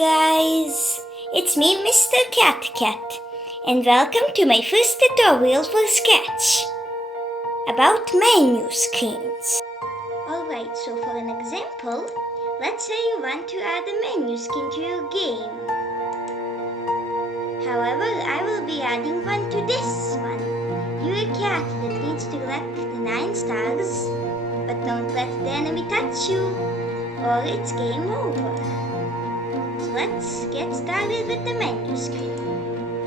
guys, it's me Mistercatcat and welcome to my first tutorial for Scratch about menu screens. Alright, so for an example, let's say you want to add a menu screen to your game. However, I will be adding one to this one. You're a cat that needs to collect the 9 stars, but don't let the enemy touch you or it's game over. So let's get started with the menu screen.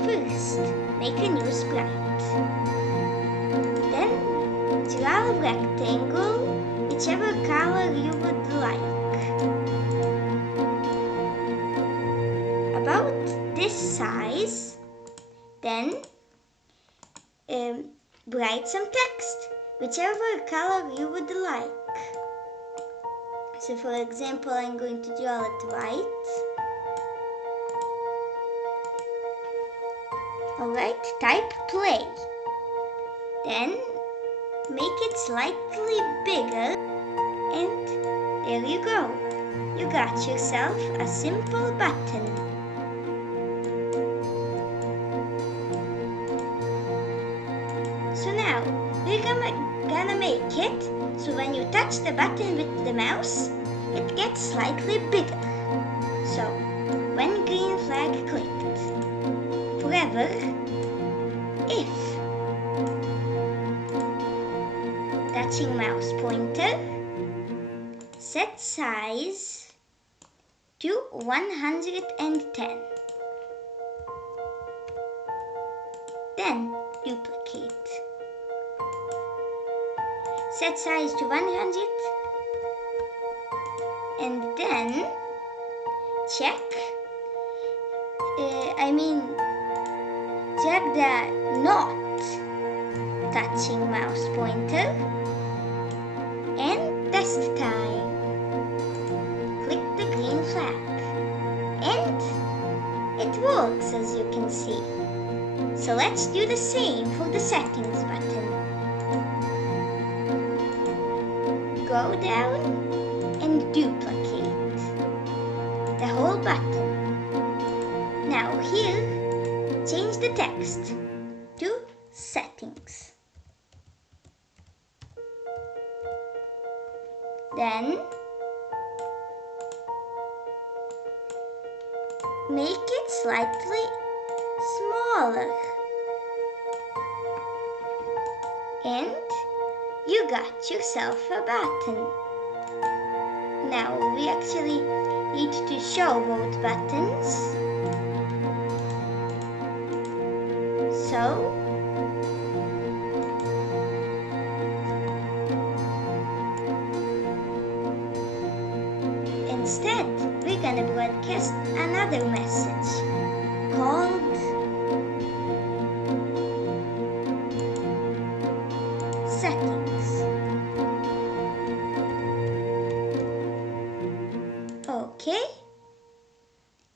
First, make a new sprite. Then, draw a rectangle, whichever color you would like. About this size. Then, write some text, whichever color you would like. So for example, I'm going to draw it white. Alright, type play. Then make it slightly bigger and there you go. You got yourself a simple button. So now we're gonna make it so when you touch the button with the mouse, it gets slightly bigger. So when green flag clicked, forever, if touching mouse pointer, set size to 110. Then duplicate. Set size to 100 and then check, check the not touching mouse pointer and test time. Click the green flag and it works as you can see. So let's do the same for the settings button. Go down and duplicate the whole button. Now here, change the text to settings. Then make it slightly smaller. And you got yourself a button. Now we actually need to show both buttons. So instead, we're gonna broadcast another message called settings. Okay,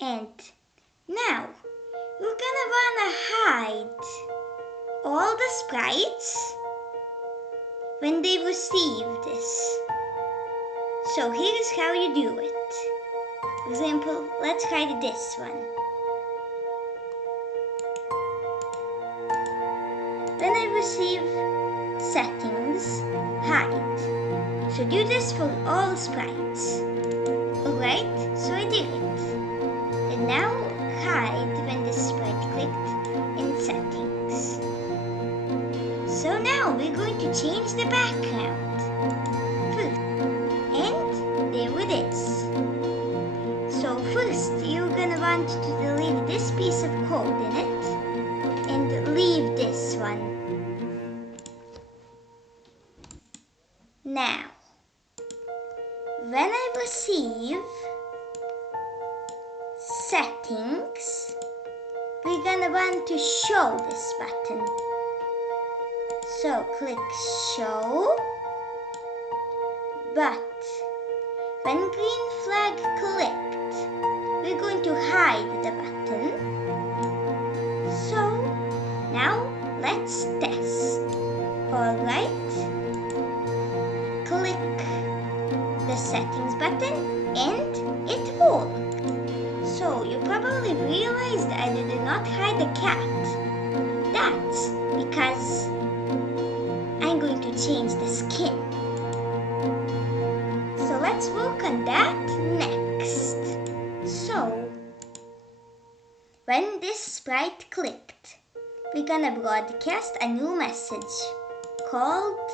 and now we're gonna wanna hide all the sprites when they receive this. So here's how you do it. For example, let's hide this one. When I receive settings, hide. So do this for all sprites. Alright, so I did it. And now hide when the sprite clicked in settings. So now we're going to change the background. First, and there it is. So first you're gonna want to delete this piece of code in it and leave this one. Now, when I receive settings, we're gonna want to show this button. So click show, but when green flag clicked, we're going to hide the button. So now let's test. Alright, click the settings button and it worked. So So you probably realized I did not hide the cat. That's because I'm going to change the skin. So let's work on that next. So when this sprite clicked, we're gonna broadcast a new message called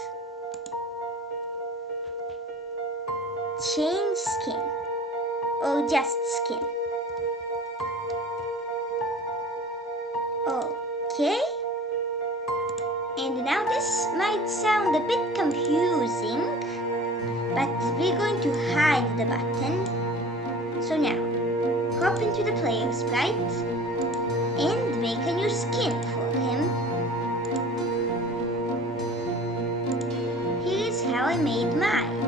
change skin or just skin. Okay, and now this might sound a bit confusing, but we're going to hide the button. So now hop into the player sprite and make a new skin for him. Here is how I made mine.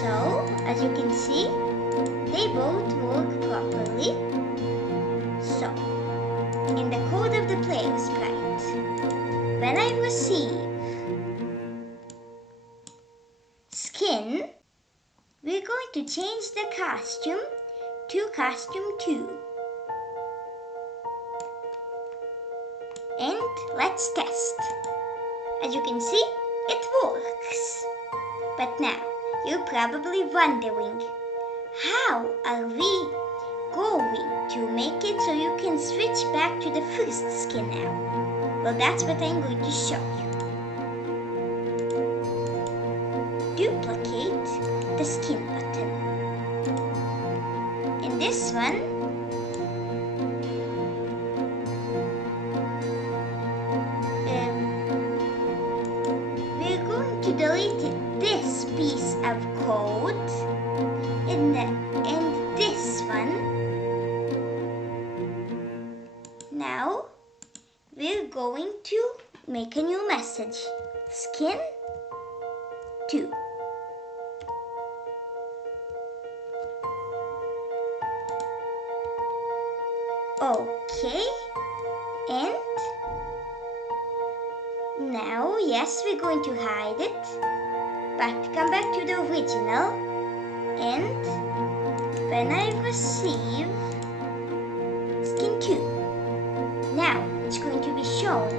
So, as you can see, they both work properly. So, in the code of the player sprite, when I receive skin, we're going to change the costume to costume 2. And let's test. As you can see, it works. But now, you're probably wondering, how are we going to make it so you can switch back to the first skin now? Well, that's what I'm going to show you. Duplicate the skin button. In this one, we're going to delete this piece of code and this one. Now we're going to make a new message, skin 2. Okay, and now, yes, we're going to hide it, but come back to the original, and when I receive skin 2, now it's going to be shown,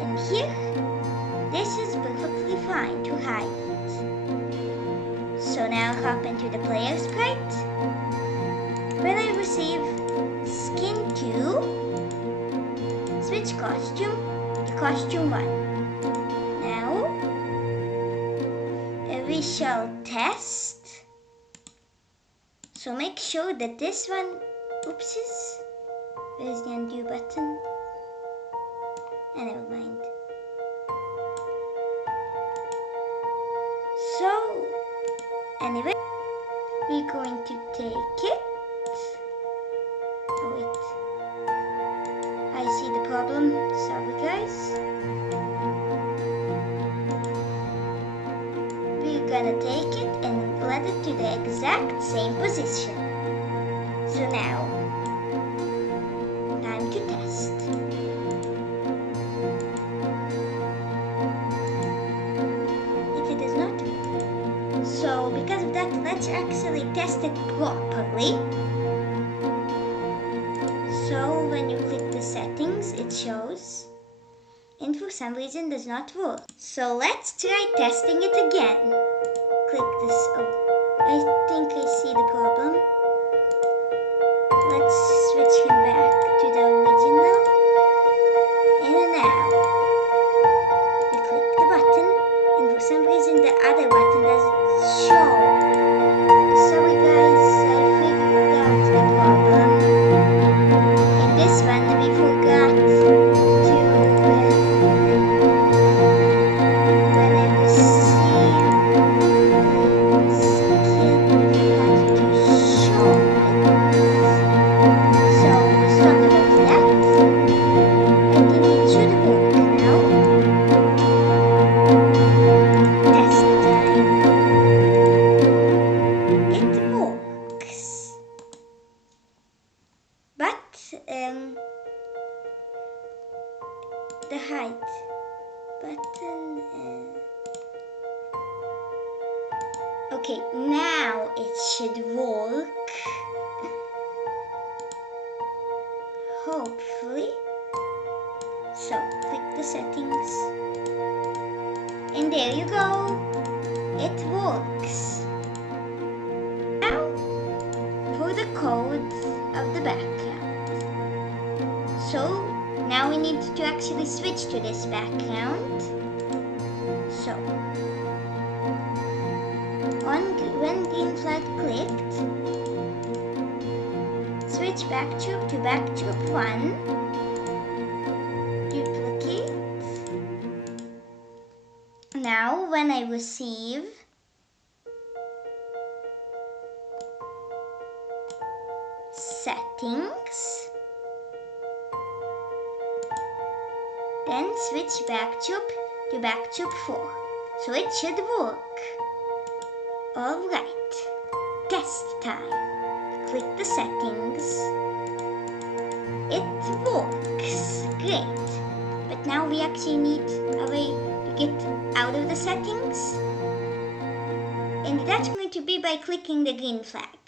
and here, this is perfectly fine to hide it. So now hop into the player sprite. When I receive skin 2, switch costume to costume 1. Now we shall test. So make sure that this one, oopsies, where's the undo button? Never mind. So anyway, we're going to take it. Oh wait, I see the problem, sorry guys. We're gonna take it and let it to the exact same position. So now, time to test. It does not. So because of that, let's actually test it properly. So when you click the settings, it shows, and for some reason does not work. So let's try testing it again. Click this. Oh, I think I see the problem. Let's switch him back to the original. And now we click the button, and for some reason the other button doesn't show. Sorry guys, I figured out the problem. This one we forgot to when I receive skin, we forgot to show it. So sorry about that. I think it should work now. Test time. It works. But the height button. Okay, now it should work. And there you go. It works. Now for the code of the background. So now we need to actually switch to this background. So when green flag clicked, switch backdrop to backdrop 1, duplicate. Now when I receive settings, then switch backdrop to backdrop 4. So it should work. Alright, test time. Click the settings. It works. Great. But now we actually need a way to get out of the settings. And that's going to be by clicking the green flag.